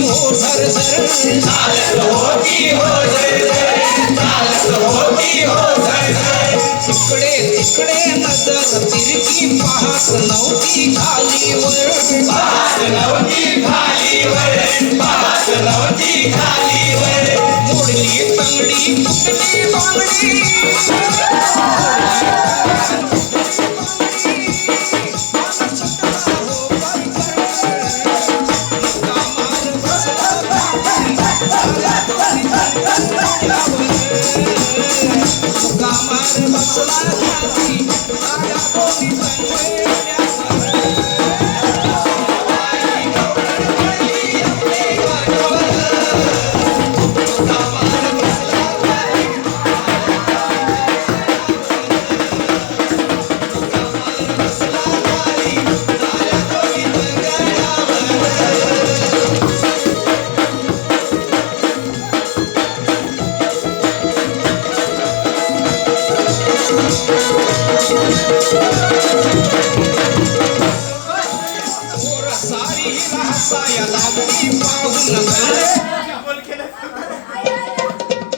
हो झरझर चालत होती हो झरझर चालत होती हो झरझर तिकडे तिकडे नजर तिरकी पाहत नव्हती खालीवर पाहत नव्हती खालीवर पाहत नव्हती खालीवर मोडली तंगडी तुटली बांगडी सारी हसाया लागली पाहून